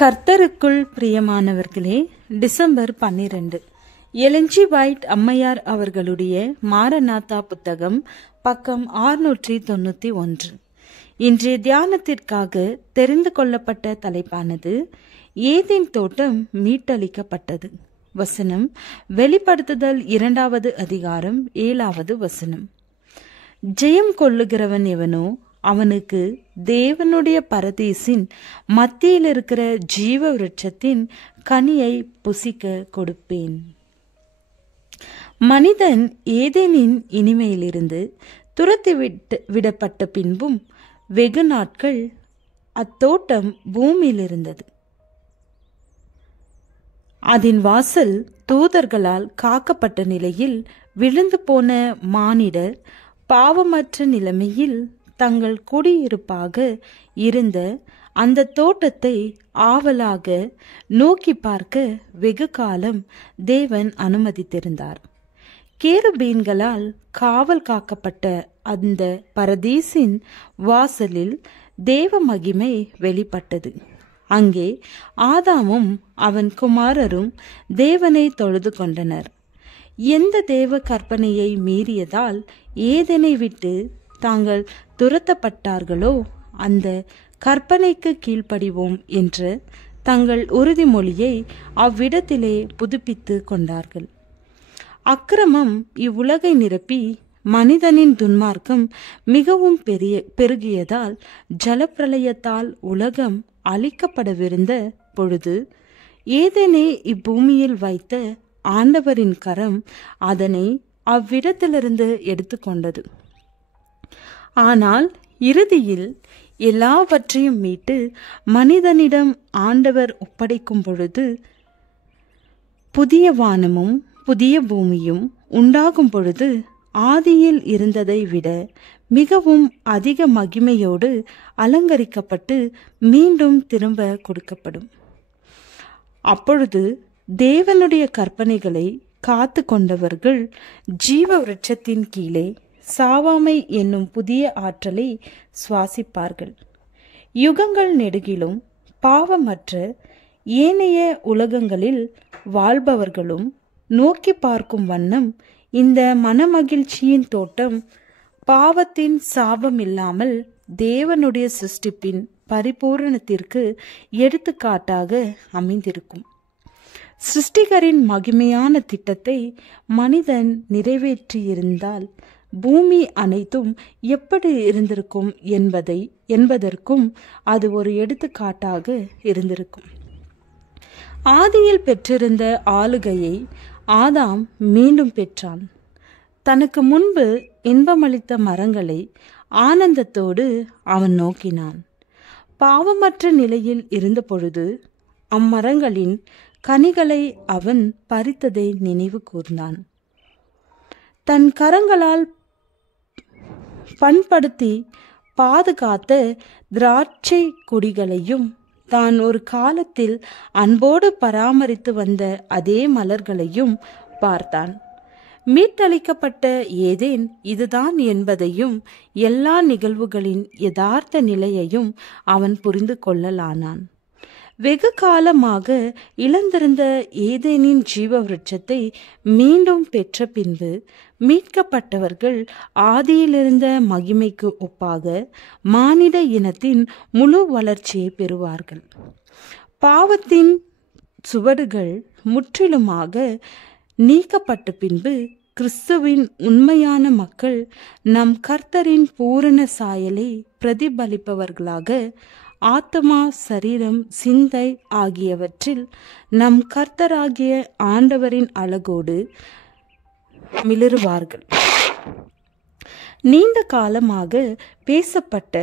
கர்த்தருக்குள் பிரியமானவர்களே, December 12 எலஞ்சி white அம்மையார் அவர்களுடைய மாரநாதா புத்தகம், பக்கம் 691. இன்றைய தியானத்திற்காக தெரிந்து கொள்ளப்பட்ட தலைப்பானது ஏதேன் தோட்டம் மீட்டளிக்கப்பட்டது. வசனம் வெளிப்படுத்துதல் 2வது அதிகாரம் 7வது வசனம். ஜெயம் கொள்ளுகிறவன் எவனோ அவனுக்கு தேவனுடைய பரதீசின் மத்தியில் இருக்கிற ஜீவ விருட்சத்தின் கனியை புசிக்க கொடுப்பேன். மனிதன் ஏதேனின் இனிமையிலிருந்து துரத்தி விடப்பட்ட பின்பும் வெகு நாட்கள் அத்தோட்டம் பூமியில் இருந்தது. அதன் வாசல் தூதர்களால் காக்கப்பட்ட நிலையில் விழுந்து போன மானிடர் பாவமற்ற நிலைமையில் தங்கள் குடியிருப்பாக இருந்த அந்த தோட்டத்தை ஆவலாக நோக்கி பார்க்க வெகு காலம் தேவன் அனுமதித்திருந்தார். கேருபீன்களால் காவல் காக்கப்பட்ட அந்த பரதீசின் வாசலில் தேவ மகிமை வெளிப்பட்டது. அங்கே ஆதாமும் அவன் குமாரரும் தேவனை தொழுது கொண்டனர். எந்த தேவ கற்பனையை மீறியதால் ஏதேனை விட்டு தாங்கள் துரத்தப்பட்டார்களோ அந்த கற்பனைக்கு கீழ்ப்படிவோம் என்ற தங்கள் உறுதிமொழியை அவ்விடத்திலே புதுப்பித்து கொண்டார்கள். அக்கிரமம் இவ்வுலகை நிரப்பி மனிதனின் துன்மார்க்கம் மிகவும் பெருகியதால் ஜலப்பிரளயத்தால் உலகம் அழிக்கப்படவிருந்த பொழுது ஏதேனே இப்பூமியில் வைத்த ஆண்டவரின் கரம் அதனை அவ்விடத்திலிருந்து எடுத்துக்கொண்டது. ஆனால் இறுதியில் எல்லாவற்றையும் மீட்டு மனிதனிடம் ஆண்டவர் ஒப்படைக்கும் பொழுது புதிய வானமும் புதிய பூமியும் உண்டாகும் பொழுது ஆதியில் இருந்ததை விட மிகவும் அதிக மகிமையோடு அலங்கரிக்கப்பட்டு மீண்டும் திரும்ப கொடுக்கப்படும். அப்பொழுது தேவனுடைய கற்பனைகளை காத்து கொண்டவர்கள் ஜீவ விருட்சத்தின் கீழே சாவாமை என்னும் புதிய ஆற்றலை சுவாசிப்பார்கள். யுகங்கள் நெடுகிலும் பாவமற்ற ஏனைய உலகங்களில் வாழ்பவர்களும் நோக்கி பார்க்கும் வண்ணம் இந்த மனமகிழ்ச்சியின் தோட்டம் பாவத்தின் சாபம் இல்லாமல் தேவனுடைய சிருஷ்டிப்பின் பரிபூரணத்திற்கு எடுத்துக்காட்டாக அமைந்திருக்கும். சிருஷ்டிகரின் மகிமையான திட்டத்தை மனிதன் நிறைவேற்றியிருந்தால் பூமி அனைத்தும் எப்படி இருந்திருக்கும் என்பதற்கும் அது ஒரு எடுத்துக்காட்டாக இருந்திருக்கும். ஆதியில் பெற்றிருந்த ஆளுகையை ஆதாம் மீண்டும் பெற்றான். தனக்கு முன்பு இன்பமளித்த மரங்களை ஆனந்தத்தோடு அவன் நோக்கினான். பாவமற்ற நிலையில் இருந்த பொழுது அம்மரங்களின் கனிகளை அவன் பறித்ததை நினைவு கூர்ந்தான். தன் கரங்களால் பண்படுத்தி பாதுகாத்த திராட்சை கொடிகளையும் தான் ஒரு காலத்தில் அன்போடு பராமரித்து வந்த அதே மலர்களையும் பார்த்தான். மீட்டளிக்கப்பட்ட ஏதேன் இதுதான் என்பதையும் எல்லா நிகழ்வுகளின் யதார்த்த நிலையையும் அவன் புரிந்து கொள்ளலானான். வெகு காலமாக இழந்திருந்த ஏதேனின் ஜீவ விருட்சத்தை மீண்டும் பெற்ற பின்பு மீட்கப்பட்டவர்கள் ஆதியிலிருந்த மகிமைக்கு ஒப்பாக மானிட இனத்தின் முழு வளர்ச்சியை பெறுவார்கள். பாவத்தின் சுவடுகள் முற்றிலுமாக நீக்கப்பட்ட பின்பு கிறிஸ்துவின் உண்மையான மக்கள் நம் கர்த்தரின் பூரண சாயலை பிரதிபலிப்பவர்களாக ஆத்மா, சரீரம், சிந்தை ஆகியவற்றில் நம் கர்த்தராகிய ஆண்டவரின் அழகோடு மிளிருவார்கள். நீண்ட காலமாக பேசப்பட்ட,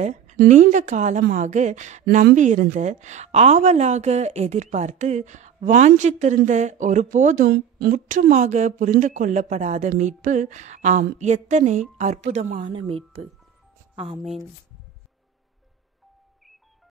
நீண்ட காலமாக நம்பியிருந்த, ஆவலாக எதிர்பார்த்து வாஞ்சித்திருந்த, ஒருபோதும் முற்றுமாக புரிந்து கொள்ளப்படாத மீட்பு, ஆம், எத்தனை அற்புதமான மீட்பு! ஆமேன்.